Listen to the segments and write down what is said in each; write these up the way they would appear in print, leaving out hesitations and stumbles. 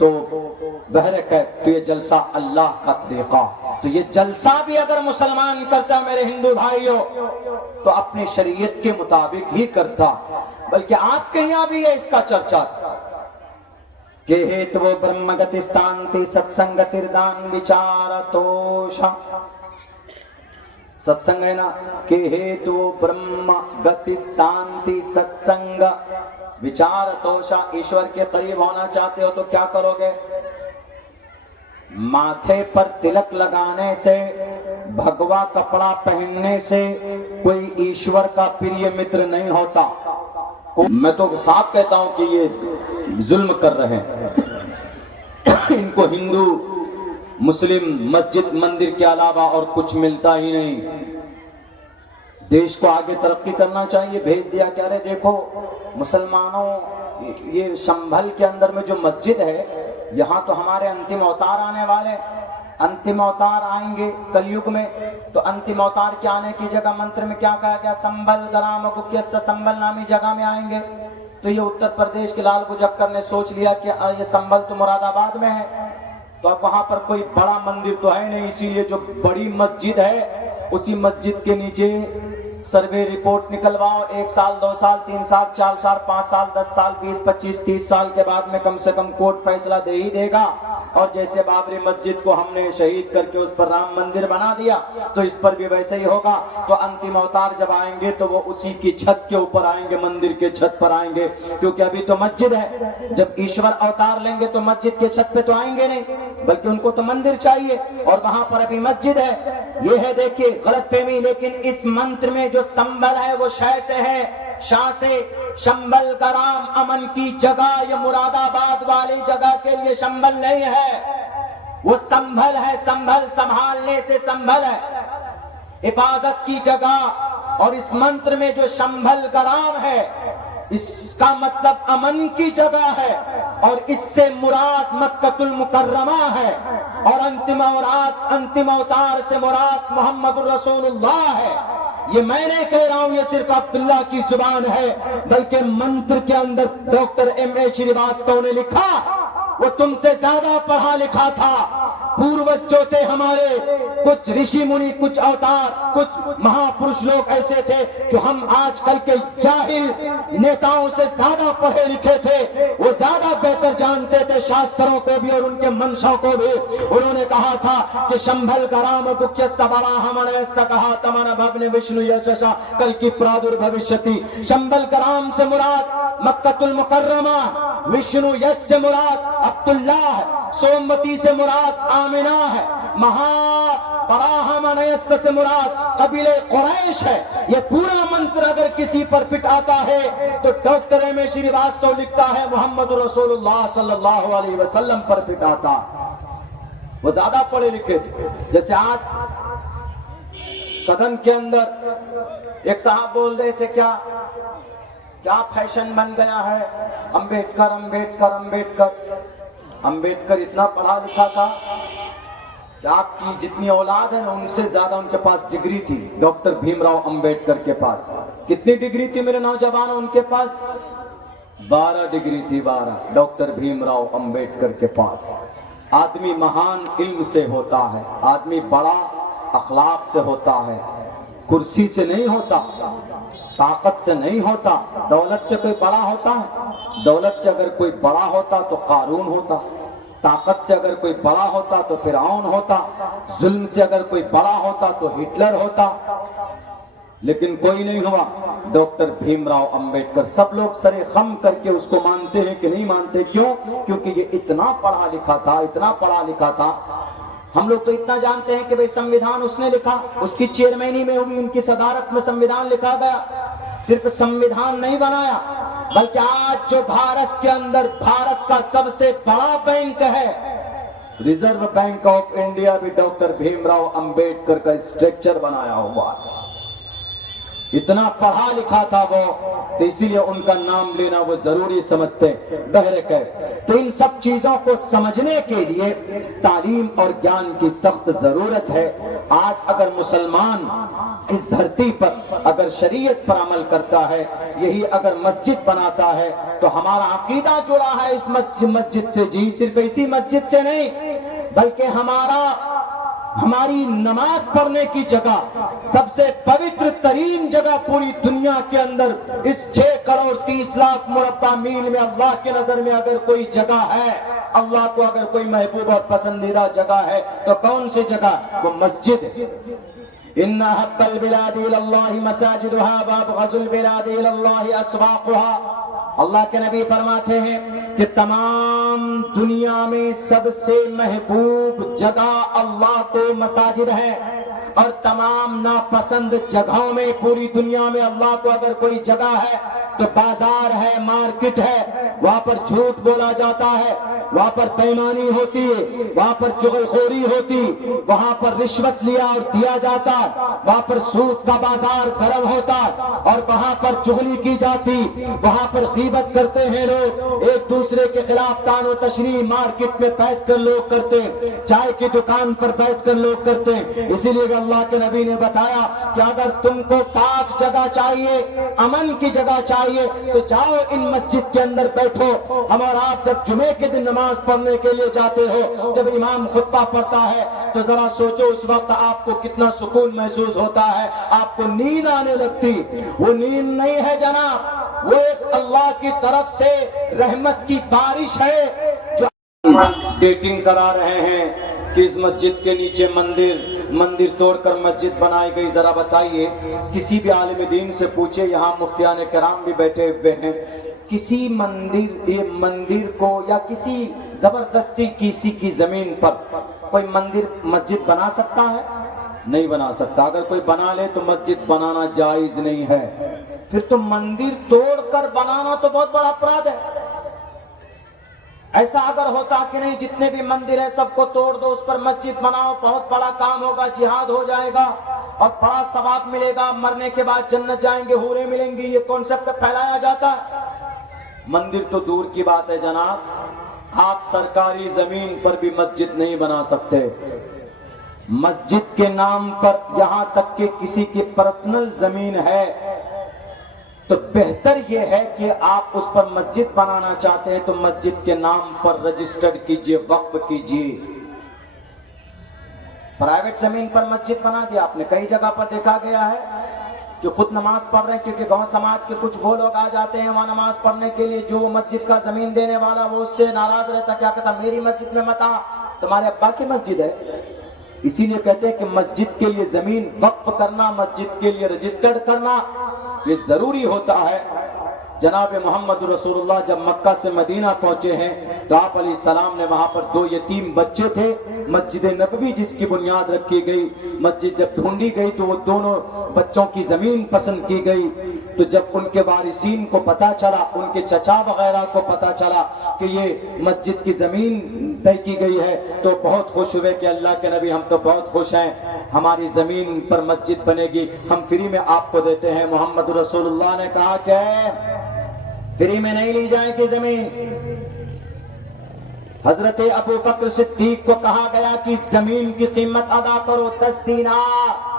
تو بہرکیف تو یہ جلسہ اللہ کا طریقہ، تو یہ جلسہ بھی اگر مسلمان کرتا میرے ہندو بھائیوں تو اپنی شریعت کے مطابق ہی کرتا، بلکہ آپ کے یہاں بھی ہے اس کا چرچا کہ ہیتو برہم گتستانتی ستسنگتردان وچارتوشا، ستسنگ ہے نا کہ ہیتو برہم گتستانتی ستسنگ وچارتوشا، ایشور کے قریب ہونا چاہتے ہو تو کیا کرو گے؟ ماتھے پر تلک لگانے سے، بھگوا کپڑا پہننے سے کوئی ایشور کا پریہ متر نہیں ہوتا۔ میں تو صاف کہتا ہوں کہ یہ ظلم کر رہے ہیں، ان کو ہندو مسلم مسجد مندر کے علاوہ اور کچھ ملتا ہی نہیں۔ دیش کو آگے ترقی کرنا چاہیے، بھیج دیا کیا رہے دیکھو مسلمانوں، یہ شمبھل کے اندر میں جو مسجد ہے یہاں تو ہمارے انتم اوتار آنے والے، انتم اوتار آئیں گے کل یگ میں، تو انتم اوتار کے آنے کی جگہ منتر میں کیا کہا گیا؟ سمبل گرام گکیس سمبل نامی جگہ میں آئیں گے۔ تو یہ اتر پردیش کے لال گجکر نے سوچ لیا کہ یہ سمبل تو مراد آباد میں ہے، تو اب وہاں پر کوئی بڑا مندر تو ہے نہیں، اسی لیے جو بڑی مسجد ہے اسی مسجد کے نیچے سروے رپورٹ نکلواؤ، 1 سال 2 سال 3 سال 4 سال 5 سال 10 سال 20 25 30 سال کے بعد میں کم سے کم کورٹ فیصلہ دے ہی دے گا۔ اور جیسے بابری مسجد کو ہم نے شہید کر کے اس پر رام مندر بنا دیا تو اس پر بھی ویسے ہی ہوگا۔ تو انتم اوتار جب آئیں گے تو وہ اسی کی چھت کے اوپر آئیں گے، مندر کے چھت پر آئیں گے، کیونکہ ابھی تو مسجد ہے۔ جب ایشور اوتار لیں گے تو مسجد کے چھت پہ تو آئیں گے نہیں، بلکہ ان کو تو مندر چاہیے، اور وہاں پر ابھی مسجد ہے۔ یہ ہے دیکھیے غلط فہمی، لیکن اس منتر میں جو سمبل ہے وہ شے سے ہے، شاہ سے، شمبل کا رام امن کی جگہ، یہ مراد آباد والی جگہ کے لیے شمبل نہیں ہے، وہ سنبھل ہے، سنبھل سنبھالنے سے سنبھل ہے، حفاظت کی جگہ۔ اور اس منتر میں جو شمبل کا رام ہے اس کا مطلب امن کی جگہ ہے، اور اس سے مراد مکۃ المکرمہ ہے، اور انتم اوتار سے مراد محمد رسول اللہ ہے۔ یہ میں نے کہہ رہا ہوں، یہ صرف عبداللہ کی زبان ہے، بلکہ منتر کے اندر ڈاکٹر ایم.اے. شریواستو نے لکھا، وہ تم سے زیادہ پڑھا لکھا تھا۔ پوروج جو تھے ہمارے، کچھ رشی منی، کچھ اوتار، کچھ مہاپرش لوگ ایسے تھے جو ہم آج کل کے جاہل نیتاؤں سے زیادہ پڑھے لکھے تھے، وہ زیادہ بہتر جانتے تھے شاستروں کو بھی اور ان کے منشا کو بھی۔ انہوں نے کہا تھا کہ شمبھل کا رام گکیس براہمن سکہا تمن بھون وشنو یششا کل کی پرادر بھوشتی۔ شمبل کا رام سے مراد مکۃ المکرمہ، وشنو یش سے مراد عبداللہ ہے، سوموتی سے مراد آمنہ ہے، براہمن سے مراد قبیلہ قریش ہے۔ یہ پورا منتر اگر کسی پر فٹ آتا ہے تو ڈاکٹر ایم.اے. شریواستو لکھتا ہے محمد رسول اللہ صلی اللہ علیہ وسلم پر فٹ آتا۔ وہ زیادہ پڑھے لکھے تھے۔ جیسے آج سدن کے اندر ایک صاحب بول رہے تھے کیا فیشن بن گیا ہے، امبیڈکر امبیڈکر امبیڈکر۔ امبیڈکر اتنا پڑھا لکھا تھا کہ آپ کی جتنی اولاد ہے نا ان سے زیادہ ان کے پاس ڈگری تھی۔ ڈاکٹر بھیم راؤ امبیڈکر کے پاس کتنی ڈگری تھی میرے نوجوانوں؟ ان کے پاس 12 ڈگری تھی، 12 ڈاکٹر بھیم راؤ امبیڈکر کے پاس۔ آدمی مہان علم سے ہوتا ہے، آدمی بڑا اخلاق سے ہوتا ہے، کرسی سے نہیں ہوتا، طاقت سے نہیں ہوتا، دولت سے کوئی بڑا ہوتا ہے؟ دولت سے اگر کوئی بڑا ہوتا تو قارون ہوتا، طاقت سے اگر کوئی بڑا ہوتا تو فرعون ہوتا، ظلم سے اگر کوئی بڑا ہوتا تو ہٹلر ہوتا، لیکن کوئی نہیں ہوا، ڈاکٹر بھیم راؤ امبیڈکر۔ سب لوگ سر خم کر کے اس کو مانتے ہیں کہ نہیں مانتے، کیوں؟ کیونکہ یہ اتنا پڑھا لکھا تھا، اتنا پڑھا لکھا تھا۔ ہم لوگ تو اتنا جانتے ہیں کہ بھئی سمویدھان اس نے لکھا، اس کی چیئرمینی میں ہوئی، ان کی صدارت میں سمویدھان لکھا گیا۔ صرف سمویدھان نہیں بنایا، بلکہ آج جو بھارت کے اندر بھارت کا سب سے بڑا بینک ہے، ریزرو بینک آف انڈیا، بھی ڈاکٹر بھیم راؤ امبیڈکر کا اسٹرکچر بنایا ہوا ہے۔ اتنا پڑھا لکھا تھا وہ، تو اسی لیے ان کا نام لینا وہ ضروری سمجھتے بہرے کہ تو ان سب چیزوں کو سمجھنے کے لیے تعلیم اور گیان کی سخت ضرورت ہے۔ آج اگر مسلمان اس دھرتی پر اگر شریعت پر عمل کرتا ہے، یہی اگر مسجد بناتا ہے، تو ہمارا عقیدہ جڑا ہے اس مسجد سے، جی صرف اسی مسجد سے نہیں بلکہ ہماری نماز پڑھنے کی جگہ، سب سے پوتر ترین جگہ پوری دنیا کے اندر، اس 6,30,00,000 مربع میل میں اللہ کے نظر میں اگر کوئی جگہ ہے، اللہ کو اگر کوئی محبوب اور پسندیدہ جگہ ہے تو کون سی جگہ؟ وہ مسجد ہے۔ ان احب البلاد الى اللہ مساجدها وابغض البلاد الى اللہ اسواقها۔ اللہ کے نبی فرماتے ہیں کہ تمام دنیا میں سب سے محبوب جگہ اللہ کو مساجد ہے، اور تمام ناپسند جگہوں میں پوری دنیا میں اللہ کو اگر کوئی جگہ ہے تو بازار ہے، مارکیٹ ہے، وہاں پر جھوٹ بولا جاتا ہے، وہاں پر بےایمانی ہوتی ہے، وہاں پر چغل خوری ہوتی، وہاں پر رشوت لیا اور دیا جاتا، وہاں پر سود کا بازار گرم ہوتا اور وہاں پر چغلی کی جاتی، وہاں پر غیبت کرتے ہیں لوگ، ایک دوسرے کے خلاف تان و تشریح مارکیٹ میں بیٹھ کر لوگ کرتے ہیں، چائے کی دکان پر بیٹھ کر لوگ کرتے ہیں۔ اسی لیے اللہ کے نبی نے بتایا کہ اگر تم کو پاک جگہ چاہیے، امن کی جگہ چاہیے، تو جاؤ ان مسجد کے اندر بیٹھو۔ ہم اور آپ جب جمعے کے دن نماز پڑھنے کے لیے جاتے ہو، جب امام خطبہ پڑھتا ہے تو ذرا سوچو اس وقت آپ کو کتنا سکون محسوس ہوتا ہے، آپ کو نیند آنے لگتی۔ وہ نیند نہیں ہے جناب، وہ ایک اللہ کی طرف سے رحمت کی بارش ہے جو ڈیٹنگ کرا رہے ہیں کہ اس مسجد کے نیچے مندر توڑ کر مسجد بنائی گئی۔ ذرا بتائیے، کسی بھی عالم دین سے پوچھے، یہاں مفتیان کرام بھی بیٹھے ہوئے ہیں، کسی مندر کو یا کسی زبردستی کسی کی زمین پر کوئی مسجد بنا سکتا ہے؟ نہیں بنا سکتا۔ اگر کوئی بنا لے تو مسجد بنانا جائز نہیں ہے، پھر تو مندر توڑ کر بنانا تو بہت بڑا اپرادھ ہے۔ ایسا اگر ہوتا کہ نہیں، جتنے بھی مندر ہیں سب کو توڑ دو، اس پر مسجد بناؤ، بہت بڑا کام ہوگا، جہاد ہو جائے گا اور بڑا ثواب ملے گا، مرنے کے بعد جنت جائیں گے، حوریں ملیں گی، یہ کانسیپٹ پھیلایا جاتا ہے۔ مندر تو دور کی بات ہے جناب، آپ سرکاری زمین پر بھی مسجد نہیں بنا سکتے۔ مسجد کے نام پر، یہاں تک کہ کسی کی پرسنل زمین ہے تو بہتر یہ ہے کہ آپ اس پر مسجد بنانا چاہتے ہیں تو مسجد کے نام پر رجسٹرڈ کیجئے، وقف کیجئے۔ پرائیویٹ زمین پر مسجد بنا دیا، آپ نے کئی جگہ پر دیکھا گیا ہے کہ خود نماز پڑھ رہے ہیں، کیونکہ گاؤں سماج کے کچھ وہ لوگ آ جاتے ہیں وہاں نماز پڑھنے کے لیے، جو مسجد کا زمین دینے والا وہ اس سے ناراض رہتا، کیا کہتا، میری مسجد میں مت آ، تمہارے ابا کی مسجد ہے۔ اسی لیے کہتے ہیں کہ مسجد کے لیے زمین وقف کرنا، مسجد کے لیے رجسٹرڈ کرنا یہ ضروری ہوتا ہے۔ جناب محمد رسول اللہ جب مکہ سے مدینہ پہنچے ہیں تو آپ علیہ السلام نے وہاں پر 2 یتیم بچے تھے، مسجد نبوی جس کی بنیاد رکھی گئی، مسجد جب ڈھونڈی گئی تو وہ دونوں بچوں کی زمین پسند کی گئی۔ تو جب ان کے وارثین کو پتا چلا، ان کے چچا وغیرہ کو پتا چلا کہ یہ مسجد کی زمین طے کی گئی ہے تو بہت خوش ہوئے کہ اللہ کے نبی ہم تو بہت خوش ہیں، ہماری زمین پر مسجد بنے گی، ہم فری میں آپ کو دیتے ہیں۔ محمد رسول اللہ نے کہا کہ فری میں نہیں لی جائے گی زمین۔ حضرت ابو بکر صدیق کو کہا گیا کہ زمین کی قیمت ادا کرو 10 دینار۔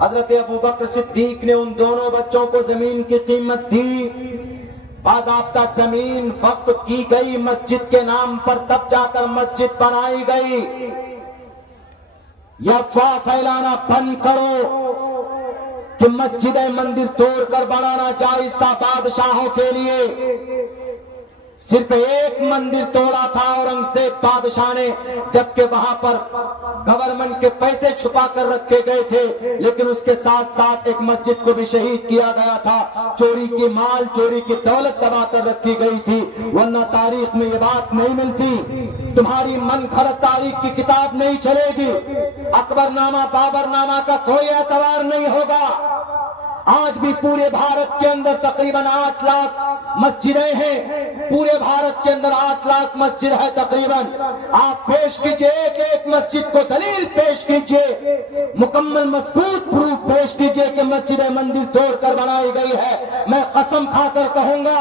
حضرت ابو بکر صدیق نے ان دونوں بچوں کو زمین کی قیمت دی، باضابطہ زمین وقف کی گئی مسجد کے نام پر، تب جا کر مسجد بنائی گئی۔ یہ افواہ پھیلانا بند کرو کہ مسجد مندر توڑ کر بنانا جائز تھا بادشاہوں کے لیے۔ صرف ایک مندر توڑا تھا اورنگزیب بادشاہ نے، جبکہ وہاں پر گورنمنٹ کے پیسے چھپا کر رکھے گئے تھے، لیکن اس کے ساتھ ساتھ ایک مسجد کو بھی شہید کیا گیا تھا، چوری کی مال، چوری کی دولت دبا کر رکھی گئی تھی، ورنہ تاریخ میں یہ بات نہیں ملتی۔ تمہاری من گھڑت تاریخ کی کتاب نہیں چلے گی، اکبر نامہ بابر نامہ کا کوئی اعتبار نہیں ہوگا۔ آج بھی پورے بھارت کے اندر تقریباً 8 لاکھ مسجدیں ہیں پورے بھارت کے اندر 8 لاکھ مسجد ہے تقریباً. آپ پیش کیجئے ایک ایک مسجد کو دلیل پیش کیجئے, مکمل مضبوط پروف پیش کیجئے کہ مسجد مندر توڑ کر بنائی گئی ہے. میں قسم کھا کر کہوں گا,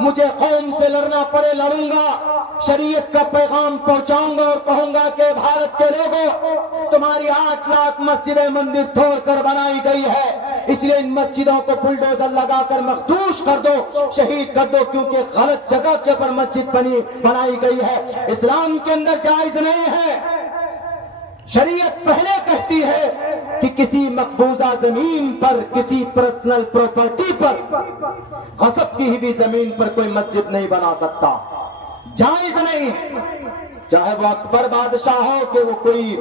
مجھے قوم سے لڑنا پڑے لڑوں گا, شریعت کا پیغام پہنچاؤں گا اور کہوں گا کہ بھارت کے لوگوں, تمہاری 8 لاکھ مسجدیں مندر توڑ کر بنائی گئی ہے, اس لیے ان مسجدوں کو بلڈوزر لگا کر مخدوش کر دو, شہید کر دو, کیونکہ غلط جگہ کے پر مسجد بنائی گئی ہے. اسلام کے اندر جائز نہیں ہے. شریعت پہلے کہتی ہے کہ کسی مقبوضہ زمین پر, کسی پرسنل پراپرٹی پر, غصب کی ہوئی زمین پر کوئی مسجد نہیں بنا سکتا, جائز نہیں. چاہے وہ اکبر بادشاہ ہو کہ وہ کوئی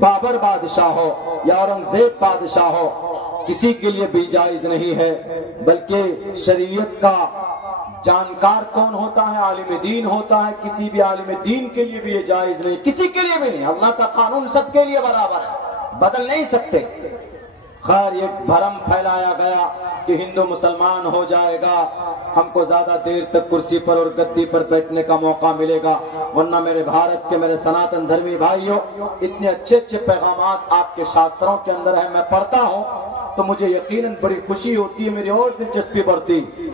بابر بادشاہ ہو یا اورنگزیب بادشاہ ہو, کسی کے لیے بھی جائز نہیں ہے. بلکہ شریعت کا جانکار کون ہوتا ہے؟ عالم دین ہوتا ہے. کسی بھی عالم دین کے لیے بھی یہ جائز نہیں, کسی کے لیے بھی نہیں. اللہ کا قانون سب کے لیے برابر ہے, بدل نہیں سکتے. خیر, یہ بھرم پھیلایا گیا کہ ہندو مسلمان ہو جائے گا, ہم کو زیادہ دیر تک کرسی پر اور گدی پر بیٹھنے کا موقع ملے گا. ورنہ میرے بھارت کے, میرے سناتن دھرمی بھائیوں, اتنے اچھے اچھے پیغامات آپ کے شاستروں کے اندر ہیں. میں پڑھتا ہوں تو مجھے یقیناً بڑی خوشی ہوتی ہے, میری اور دلچسپی بڑھتی.